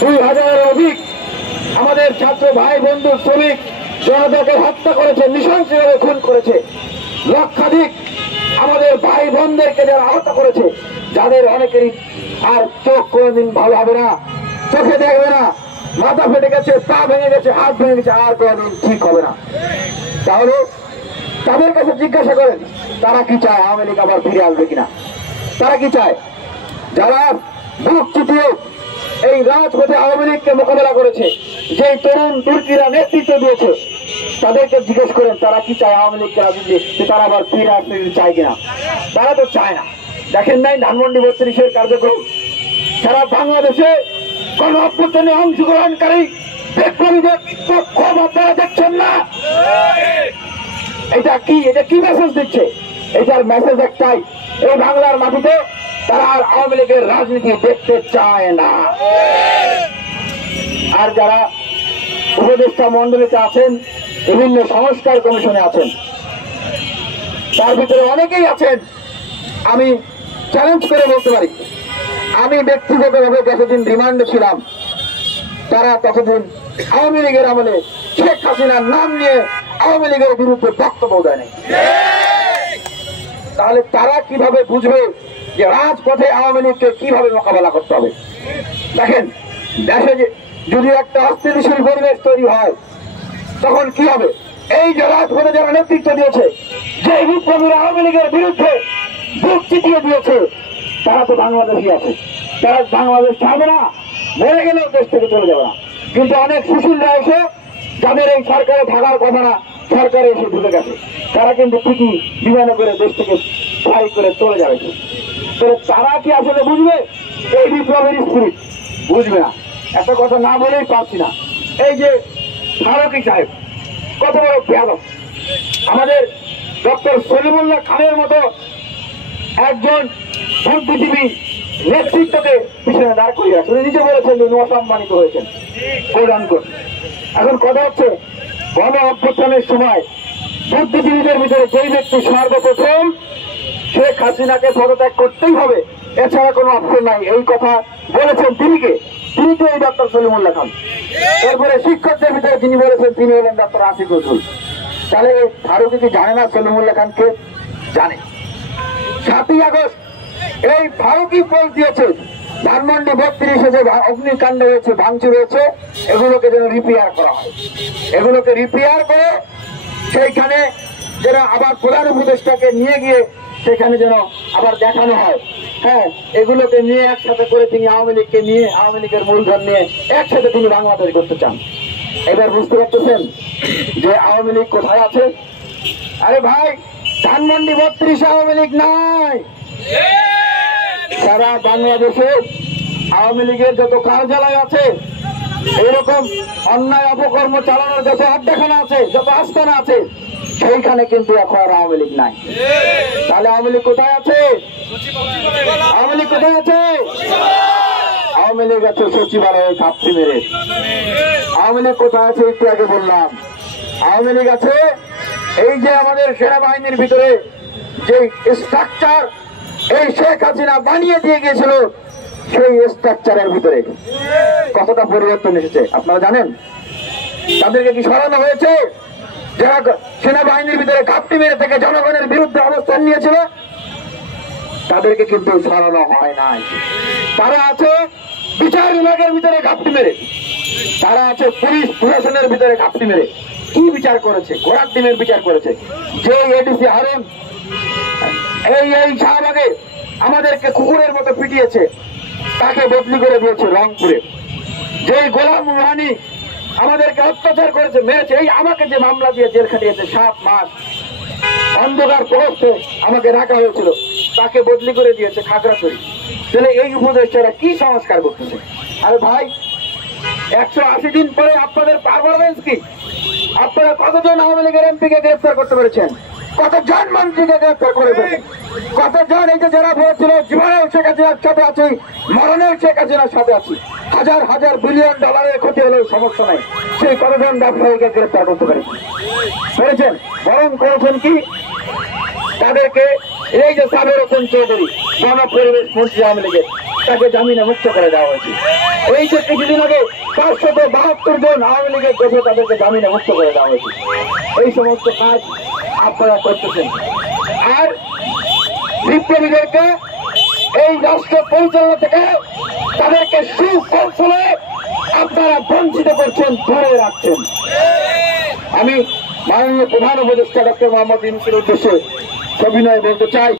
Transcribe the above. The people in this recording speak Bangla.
2000-এর অধিক আমাদের ছাত্র ভাই বন্ধু শ্রমিক জনতাকে হত্যা করেছে, নৃশংসভাবে খুন করেছে। লক্ষাধিক আমাদের ভাই বোনদেরকে যারা আহত করেছে, যাদের অনেকেরই আর চোখ কোনোদিন ভালো হবে না, চোখে দেখবে না, মাথা ফেটে গেছে, পা ভেঙে গেছে, হাত ভেঙে গেছে, আর কোনোদিন ঠিক হবে না। তাহলে তাদের কাছে জিজ্ঞাসা করেন তারা কি চায়, আওয়ামী লীগ আবার ফিরে আসবে কিনা? তারা কি চায়? যারা বুক চিতিয়ে এই রাজপথে আওয়ামী লীগকে মোকাবেলা করেছে, যে তরুণ তুর্কিরা নেতৃত্ব দিয়েছে, তাদেরকে জিজ্ঞেস করেন তারা কি চায়, আওয়ামী লীগকে রাজনীতি তারা আবার ফিরে আসতে চায় কিনা? তারা তো চায় না। দেখেন নাই ধানমন্ডি 32-এর কার্যক্রম? সারা বাংলাদেশে কোন অভ্যুত্থানে অংশগ্রহণকারী বিপ্লবীদের ক্ষোভ আপনারা দেখছেন না? এটা কি মেসেজ দিচ্ছে? এটার মেসেজ একটাই, এই বাংলার মাটিতে তারা আর আওয়ামী লীগের রাজনীতি দেখতে চায় না। আর যারা উপদেষ্টা মন্ডলীতে আছেন, বিভিন্ন সংস্কার কমিশনে আছেন, তার ভিতরে অনেকেই আছেন, আমি চ্যালেঞ্জ করে বলতে পারি, আমি ব্যক্তিগতভাবে যতদিন রিমান্ডে ছিলাম, তারা ততদিন আওয়ামী লীগের আমলে শেখ হাসিনার নাম নিয়ে আওয়ামী লীগের বিরুদ্ধে বক্তব্য দেয়নি। তাহলে তারা কিভাবে বুঝবে যে রাজপথে আওয়ামী লীগকে কিভাবে মোকাবেলা করতে হবে? দেখেন, দেশে যদি একটা অস্থিতিশীল পরিবেশ তৈরি হয়, তখন কি হবে? এই যে রাজপথে যারা নেতৃত্ব দিয়েছে, যে বিপ্লবীরা আওয়ামী লীগের বিরুদ্ধে বুক চিতিয়ে দিয়েছে, তারা তো বাংলাদেশি আছে, তারা বাংলাদেশ ছাড়বে না, মরে গেলেও দেশ থেকে চলে যাবে না। কিন্তু অনেক সুশীলরা এসে, যাদের এই সরকারে থাকার কথা না, সরকারে এসে ঢুকে গেছে, তারা কিন্তু ঠিকই বিমানে করে দেশ থেকে ফ্লাই করে চলে যাবে। তারা কি আসলে বুঝবে এই বিপ্লবের স্পিরিট? বুঝবে না। এত কথা না বলেই পারছি না। এই যে ফারুকী সাহেব কত বড় বেয়াদব! আমাদের ডক্টর সলিমুল্লাহ খানের মতো একজন বুদ্ধিজীবী নেতৃত্বকে পিছনে দাঁড় করিয়ে রাখছেন। নিজে বলেছেন যে অসম্মানিত হয়েছেন। এখন কথা হচ্ছে, গণ অভ্যুত্থানের সময় বুদ্ধিজীবীদের ভিতরে যেই ব্যক্তি সর্বপ্রথম শেখ হাসিনাকে পদত্যাগ করতেই হবে, এছাড়া কোনো অপশন নাই, এই কথা বলেছেন তিনি কে? তিনি তো এই ডক্টর সলিমুল্লাহ খান। এরপরে শিক্ষকদের ভিতরে যিনি বলেছেন তিনি হলেন ডক্টর আসিফ নজরুল। তাহলে ফারুকী কি জানে না সলিমুল্লাহ খানকে? জানে। 7ই আগস্ট এই ফারুকী পোস্ট দিয়েছে, ধানমন্ডি 32-এ যে অগ্নিকাণ্ড হয়েছে, ভাঙচুর হয়েছে, এগুলোকে যেন রিপেয়ার করা হয়। এগুলোকে রিপেয়ার করে সেইখানে যেন আবার প্রধান উপদেষ্টাকে নিয়ে গিয়ে সেখানে যেন আবার দেখানো হয়। হ্যাঁ, এগুলোকে নিয়ে একসাথে করে তিনি আওয়ামী লীগকে নিয়ে, আওয়ামী লীগের মূলধন নিয়ে একসাথে তিনি বাংলাদেশ করতে চান। এবার বুঝতে পারতেছেন যে আওয়ামী লীগ কোথায় আছে? আরে ভাই, ধানমন্ডি 32 আওয়ামী লীগ নাই। সারা বাংলাদেশে আওয়ামী লীগের যত কার্যালয় আছে, এইরকম অন্যায় অপকর্ম চালানোর যত আড্ডাখানা আছে, যত আস্তানা আছে, সেইখানে কিন্তু এখন আর আওয়ামী লীগ নাই। তাহলে আওয়ামী লীগ কোথায় আছে? আওয়ামী লীগ কোথায় আছে? আওয়ামী লীগ আছে সচিবালয়ে ঘাপটি মেরে। আওয়ামী লীগ কোথায় আছে? একটু আগে বললাম। আওয়ামী লীগ আছে এই যে আমাদের সেনাবাহিনীর ভিতরে যে স্ট্রাকচার এই শেখ হাসিনা বানিয়ে দিয়ে গিয়েছিল, সেই স্ট্রাকচারের ভিতরে কতটা পরিবর্তন এসেছে আপনারা জানেন? তাদেরকে কি সরানো হয়েছে? যারা সেনাবাহিনীর ভিতরে ঘাপটি মেরে থেকে জনগণের বিরুদ্ধে অবস্থান নিয়েছিল, তাদেরকে কিন্তু সরানো হয় নাই। তারা আছে বিচার বিভাগের ভিতরে ঘাপটি মেরে, তারা আছে পুলিশ প্রশাসনের ভিতরে ঘাপটি মেরে। কি বিচার করেছে? ঘোড়ার ডিমের বিচার করেছে। যে এডিসি হারুন এই শাহবাগে আমাদেরকে কুকুরের মতো পিটিয়েছে, তাকে বদলি করে দিয়েছে রংপুরে। যেই গোলাম রুহানি আমাদেরকে অত্যাচার করেছে, মেরেছে, এই আমাকে যে মামলা দিয়ে জেল খাটিয়েছে 7 মাস, অন্ধকার প্রহস্তে আমাকে রাখা হয়েছিল, তাকে বদলি করে দিয়েছে খাগড়াছড়ি। তাহলে এই উপদেষ্টারা কি সংস্কার করতেছে? আরে ভাই, 180 দিন পরে আপনাদের পারফরমেন্স কি? আপনারা কতজন আওয়ামী লীগের এমপিকে গ্রেফতার করতে পেরেছেন? কতজন মন্ত্রীকে গ্রেফতার করে ফেলেছেন? কতজন এই যে যারা বলেছিল জীবনের শেখ হাসিনার সাথে আছি, মরণের শেখ হাসিনার সাথে আছি, হাজার হাজার বিলিয়ন ডলারের ক্ষতি হলেও সমস্যা নাই, সেই কতজন ব্যবসায়ীকে গ্রেফতার করতে পেরেছেন? বরং করেছেন কি? তাদেরকে এই যে সাবের হোসেন চৌধুরী, গণপরিবেশ মন্ত্রী আওয়ামী লীগের, তাকে জামিনে মুক্ত করে দেওয়া হয়েছে। এই যে কিছুদিন আগে 572 জন আওয়ামী লীগের দোষী তাদেরকে জামিনে মুক্ত করে দেওয়া হয়েছে। এই সমস্ত কাজ আপনারা করতেছেন। আর বিপ্লবীদেরকে এই রাষ্ট্র পরিচালনা থেকে তাদেরকে সুকৌশলে আপনারা বঞ্চিত করছেন, ধরে রাখছেন। আমি মাননীয় প্রধান উপদেষ্টা ডক্টর মোহাম্মদ ইউনূসের উদ্দেশ্যে সবিনয়ে বলতে চাই,